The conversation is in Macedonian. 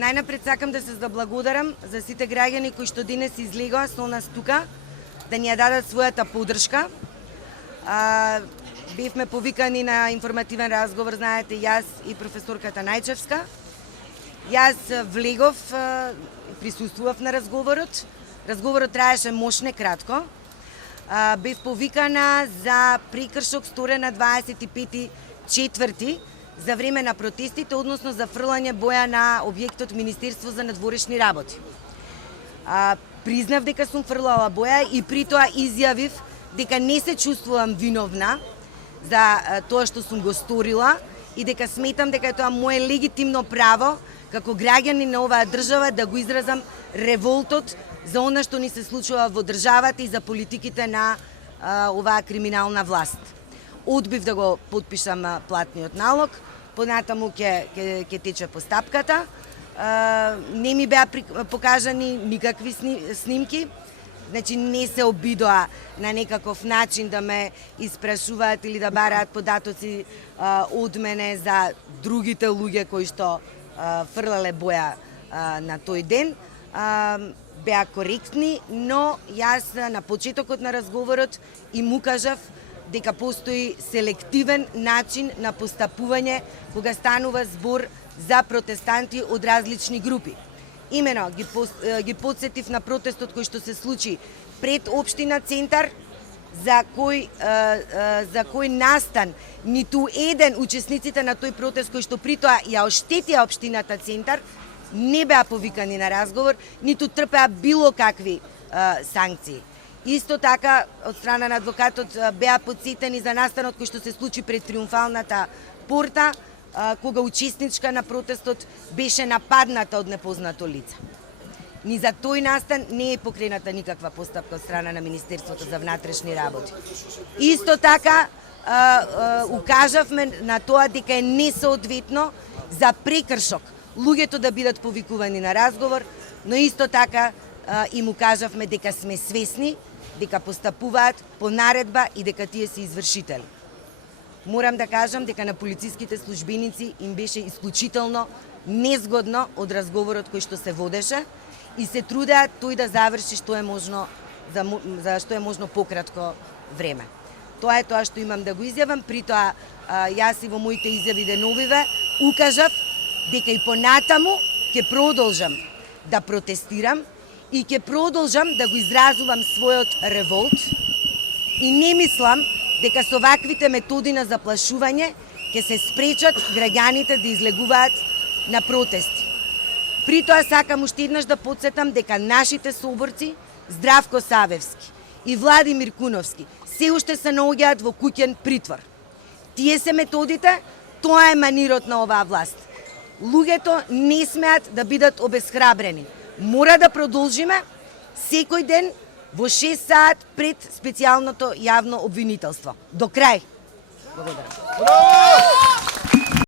Најнапред сакам да се заблагодарам за сите граѓани кои што денес излегоа со нас тука, да ни ја дадат својата поддршка. Бевме повикани на информативен разговор, знаете, јас и професорката Најчевска. Јас влегов, присуствував на разговорот. Разговорот траеше мошне кратко. Бев повикана за прекршок сторен на 25.4. за време на протестите, односно за фрлање боја на објектот Министерство за надворешни работи. Признав дека сум фрлала боја и при тоа изјавив дека не се чувствувам виновна за тоа што сум го сторила и дека сметам дека е тоа мое легитимно право како граѓани на оваа држава да го изразам револтот за она што ни се случува во државата и за политиките на оваа криминална власт. Одбив да го потпишам платниот налог, понатаму ќе тече постапката. Не ми беа покажани никакви снимки, значи не се обидоа на некаков начин да ме испрашуваат или да бараат податоци од мене за другите луѓе кои што фрлале боја на тој ден. Беа коректни, но јас на почетокот на разговорот им укажав дека постои селективен начин на постапување кога станува збор за протестанти од различни групи. Имено, ги подсетив на протестот кој што се случи пред Општина Центар, за кој настан ниту еден учесниците на тој протест кој што при тоа ја оштетија Општината Центар не беа повикани на разговор, ниту трпеа било какви санкции. Исто така, од страна на адвокатот беа подсетени за настанот кој што се случи пред Триумфалната порта, кога учесничка на протестот беше нападната од непознато лице. Ни за тој настан не е покрената никаква постапка од страна на Министерството за внатрешни работи. Исто така, укажавме на тоа дека е несоодветно за прекршок луѓето да бидат повикувани на разговор, но исто така им укажавме дека сме свесни дека постапуваат по наредба и дека тие се извршители. Морам да кажам дека на полициските службеници им беше исклучително незгодно од разговорот кој што се водеше и се трудеат тој да заврши што е можно за што е можно пократко време. Тоа е тоа што имам да го изјавам, при тоа јас и во моите изјави деновиве укажав дека и понатаму ќе продолжам да протестирам и ќе продолжам да го изразувам својот револт и не мислам дека со ваквите методи на заплашување ќе се спречат граѓаните да излегуваат на протести. При тоа сакам уште еднаш да потсетам дека нашите соборци Здравко Савевски и Владимир Куновски се уште се наоѓаат во куќен притвор. Тие се методите, тоа е манирот на оваа власт. Луѓето не смеат да бидат обесхрабрени. Мора да продолжиме секој ден во 6 саат пред специјалното јавно обвинителство. До крај. Благодарам.